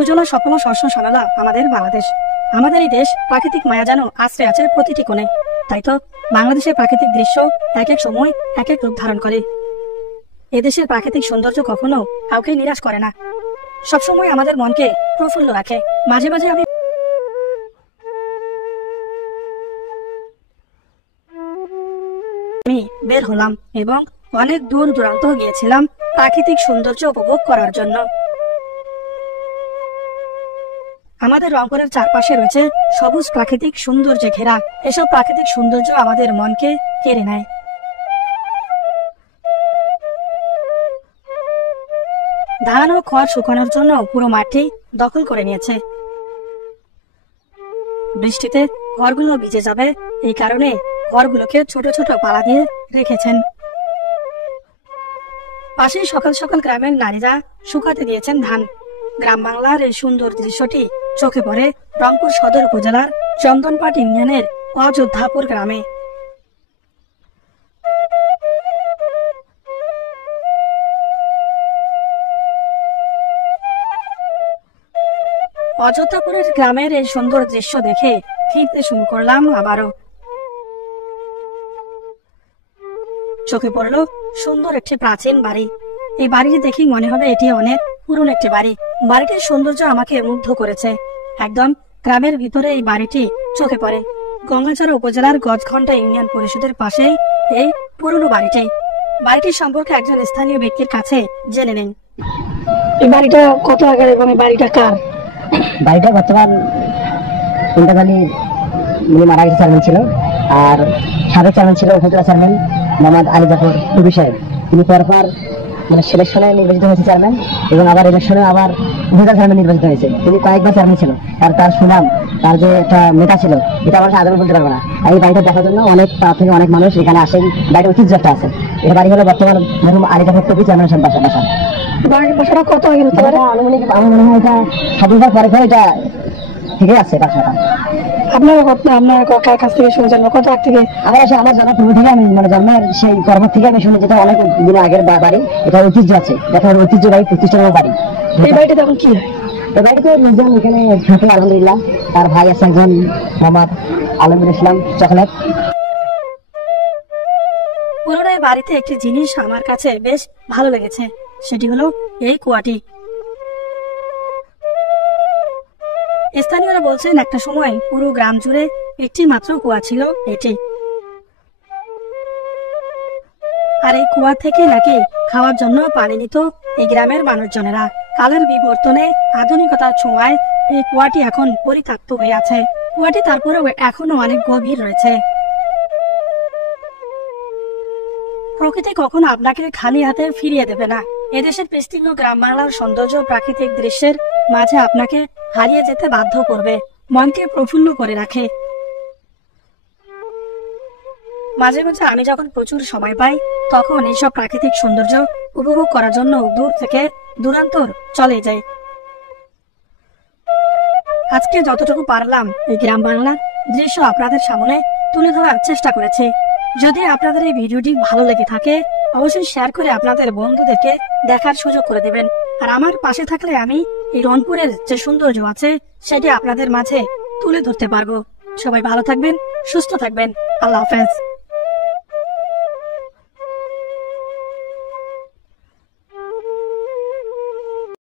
সুজলা সুফলা শস্য শ্যামলা আমাদের বাংলাদেশ। আমাদের এই দেশ প্রাকৃতিক মায়া যেন আশ্রয় আছে প্রতিটি কোণে। তাই তো বাংলাদেশের প্রাকৃতিক দৃশ্য এক এক সময় এক এক রূপ ধারণ করে। এদেশের প্রাকৃতিক সৌন্দর্য কখনো কাউকে নিরাশ করে না, সবসময় আমাদের মনকে প্রফুল্ল রাখে। মাঝে মাঝে আমি বের হলাম এবং অনেক দূর দূরান্ত গিয়েছিলাম প্রাকৃতিক সৌন্দর্য উপভোগ করার জন্য। আমাদের রংপুরের চারপাশে রয়েছে সবুজ প্রাকৃতিক সৌন্দর্যে ঘেরা। এসব প্রাকৃতিক সৌন্দর্য আমাদের মনকে কেড়ে নেয়। ধান ও খড় শুকানোর জন্য পুরো মাঠটি দখল করে নিয়েছে। বৃষ্টিতে খড়গুলো ভিজে যাবে, এই কারণে খড়গুলোকে ছোট ছোট পালা দিয়ে রেখেছেন। পাশেই সকাল সকাল গ্রামের নারীরা শুকাতে দিয়েছেন ধান। গ্রাম বাংলার এই সুন্দর দৃশ্যটি চোখে পড়ে রংপুর সদর উপজেলার চন্দনপাট ইউনিয়নের অযোধ্যাপুর গ্রামে। অযোধ্যাপুরের গ্রামের এই সুন্দর দৃশ্য দেখে ফিরতে শুরু করলাম আবারও। চোখে পড়ল সুন্দর একটি প্রাচীন বাড়ি। এই বাড়িটি দেখেই মনে হবে এটি অনেক পুরনো একটি বাড়ি। বাড়িটির সৌন্দর্য আমাকে মুগ্ধ করেছে। একদম গ্রামের ভিতরে এই বাড়িটি চোখে পড়ে। গঙ্গাচড়া উপজেলার গজঘন্টা ইউনিয়ন পরিষদের পাশেই এই পুরনো বাড়িটি। বাড়িটির সম্পর্কে একজন স্থানীয় ব্যক্তির কাছে জেনে নেন। এই বাড়িটা কত আগের এবং এই বাড়িটা কার? বাড়িটা বর্তমান ইন্টারভ্যালি মারা গেছে চেয়ারম্যান ছিল, আর সাবেক চেয়ারম্যান ছিল উপজেলা চেয়ারম্যান মোহাম্মদ আলী জাফর টুবি সাহেব। তিনি পরপর সিলেকশনে নির্বাচিত হয়েছে চেয়ারম্যান, এবং আবার ইলেকশনে আবার উপজেলা চেয়ারম্যান নির্বাচিত হয়েছে। তিনি কয়েকবার চেয়ারম্যান ছিল, আর তার সুনাম, তার যে একটা নেতা ছিল, এটা আমরা আদৌ বলতে পারবো না। এই বাড়িটা দেখার জন্য অনেক থেকে অনেক মানুষ এখানে আসেন। বাড়ির ঐতিহ্য একটা আছে। এটা বাড়ি হলো বর্তমান মরহুম আলী জাফর টুবি চেয়ারম্যান সাহেব বাসা। বাড়ির বাসাটা কত আগে হতে পারে? আনুমানিক আমার মনে হয় এটা স্বাধীনতার পরে এটা ঠিক আছে বাসাটা। আপনার কার কাছ থেকে শুনছেন? কত আগ থেকে? আমার জানা পূর্ব থেকে আমি জন্মের সেই পর্ব থেকে আমি শুনি, যেটা অনেক দিন আগের বাড়ি। এটা ঐতিহ্য আছে, দেখা ঐতিহ্যবাহী প্রতিষ্ঠানের বাড়ি। এই বাড়িটা তখন কি হয়? এই বাড়িতে লোকজন এখানে থাকে আলহামদুলিল্লাহ। তার ভাই আছে একজন মোহাম্মদ আলমুল ইসলাম চকলেট। পুরনো এই বাড়িতে একটি জিনিস আমার কাছে বেশ ভালো লেগেছে, সেটি হলো এই কুয়াটি। স্থানীয়রা বলছেন একটা সময় পুরো গ্রাম জুড়ে একটি মাত্র কুয়া ছিল এটি, আর এই কুয়া থেকে নাকি খাওয়ার জন্য পানি নিত এই গ্রামের মানুষজনেরা। কালের বিবর্তনে আধুনিকতার ছোঁয়ায় এই কুয়াটি এখন পরিত্যক্ত হয়ে আছে। কুয়াটি তারপরেও এখনো অনেক গভীর রয়েছে। প্রকৃতি কখনো আপনাকে খালি হাতে ফিরিয়ে দেবে না। এদেশের বিস্তীর্ণ গ্রাম বাংলার সৌন্দর্য প্রাকৃতিক দৃশ্যের মাঝে আপনাকে হারিয়ে যেতে বাধ্য করবে, মনকে প্রফুল্ল করে রাখে। মাঝে মাঝে আমি যখন প্রচুর সময় পাই, তখন এইসব প্রাকৃতিক সৌন্দর্য উপভোগ করার জন্য দূর থেকে দূরান্তর চলে যাই। আজকে যতটুকু পারলাম এই গ্রাম বাংলার দৃশ্য আপনাদের সামনে তুলে ধরার চেষ্টা করেছি। যদি আপনাদের এই ভিডিওটি ভালো লেগে থাকে, অবশ্যই শেয়ার করে আপনাদের বন্ধুদেরকে দেখার সুযোগ করে দেবেন। আর আমার পাশে থাকলে আমি এই রংপুরের যে সৌন্দর্য আছে সেটি আপনাদের মাঝে তুলে ধরতে পারবো। সবাই ভালো থাকবেন, সুস্থ থাকবেন। আল্লাহ হাফেজ।